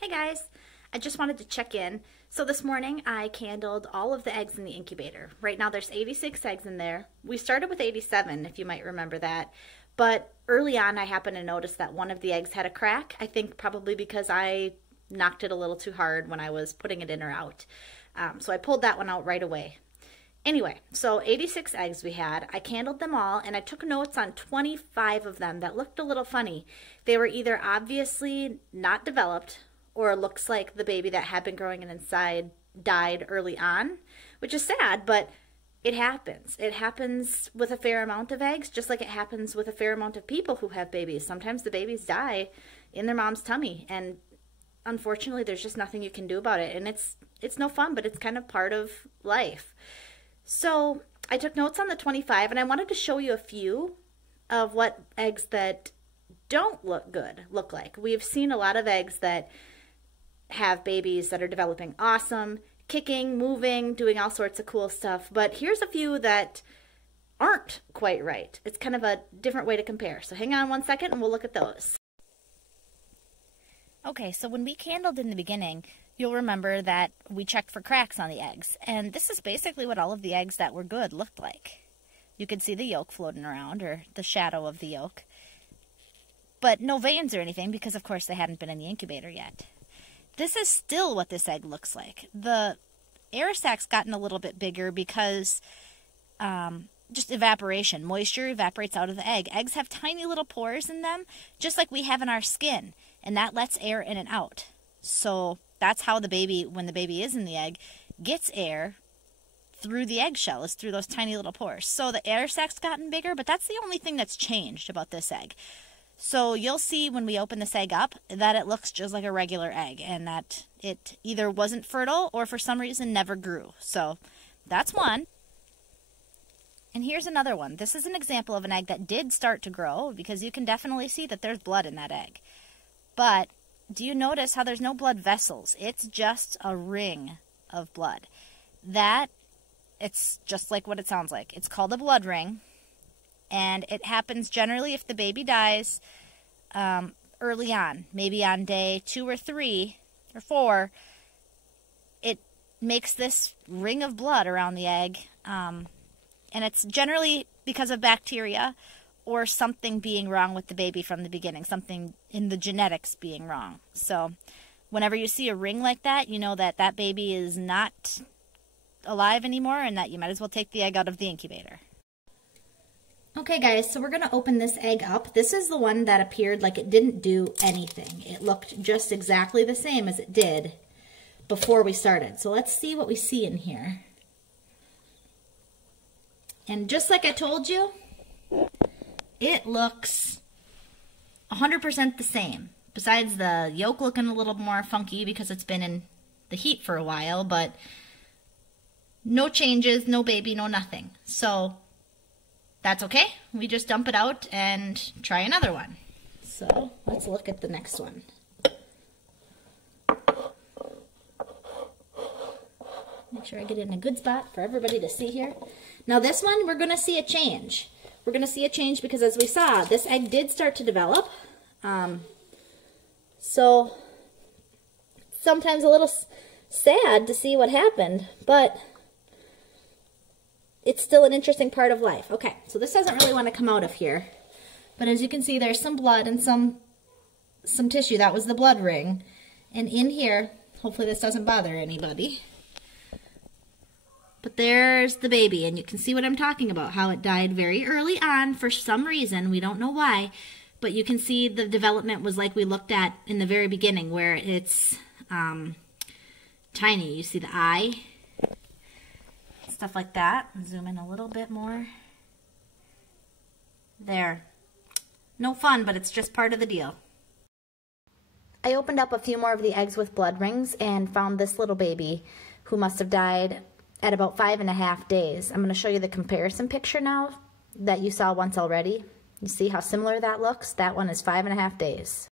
Hey guys, I just wanted to check in. So this morning I candled all of the eggs in the incubator. Right now there's 86 eggs in there. We started with 87, if you might remember that. But early on I happened to notice that one of the eggs had a crack. I think probably because I knocked it a little too hard when I was putting it in or out. So I pulled that one out right away. Anyway, so 86 eggs we had. I candled them all and I took notes on 25 of them that looked a little funny. They were either obviously not developed, or it looks like the baby that had been growing inside died early on, which is sad, but it happens. It happens with a fair amount of eggs, just like it happens with a fair amount of people who have babies. Sometimes the babies die in their mom's tummy, and unfortunately there's just nothing you can do about it. And it's no fun, but it's kind of part of life. So I took notes on the 25, and I wanted to show you a few of what eggs that don't look good look like. We've seen a lot of eggs that have babies that are developing awesome, kicking, moving, doing all sorts of cool stuff. But here's a few that aren't quite right. It's kind of a different way to compare. So hang on one second and we'll look at those. Okay, so when we candled in the beginning, you'll remember that we checked for cracks on the eggs. And this is basically what all of the eggs that were good looked like. You could see the yolk floating around, or the shadow of the yolk. But no veins or anything, because of course they hadn't been in the incubator yet. This is still what this egg looks like. The air sac's gotten a little bit bigger because just evaporation. Moisture evaporates out of the egg. Eggs have tiny little pores in them, just like we have in our skin, and that lets air in and out. So that's how the baby, when the baby is in the egg, gets air through the eggshell, is through those tiny little pores. So the air sac's gotten bigger, but that's the only thing that's changed about this egg. So you'll see when we open this egg up that it looks just like a regular egg, and that it either wasn't fertile or for some reason never grew. So that's one. And here's another one. This is an example of an egg that did start to grow, because you can definitely see that there's blood in that egg. But do you notice how there's no blood vessels? It's just a ring of blood. It's just like what it sounds like. It's called a blood ring. And it happens generally if the baby dies early on, maybe on day 2 or 3 or 4. It makes this ring of blood around the egg, and it's generally because of bacteria or something being wrong with the baby from the beginning, something in the genetics being wrong. So whenever you see a ring like that, you know that that baby is not alive anymore, and that you might as well take the egg out of the incubator. Okay guys, so we're going to open this egg up. This is the one that appeared like it didn't do anything. It looked just exactly the same as it did before we started. So let's see what we see in here. And just like I told you, it looks 100% the same. Besides the yolk looking a little more funky because it's been in the heat for a while, but no changes, no baby, no nothing. So that's okay. We just dump it out and try another one. So let's look at the next one. Make sure I get it in a good spot for everybody to see here. Now this one, we're going to see a change. We're going to see a change because, as we saw, this egg did start to develop. So sometimes a little sad to see what happened, but it's still an interesting part of life. Okay, so this doesn't really want to come out of here. But as you can see, there's some blood and some tissue. That was the blood ring. And in here, hopefully this doesn't bother anybody, but there's the baby. And you can see what I'm talking about, how it died very early on for some reason. We don't know why. But you can see the development was like we looked at in the very beginning, where it's tiny. You see the eye, stuff like that. Zoom in a little bit more. There. No fun, but it's just part of the deal. I opened up a few more of the eggs with blood rings and found this little baby who must have died at about 5.5 days. I'm going to show you the comparison picture now that you saw once already. You see how similar that looks? That one is 5.5 days.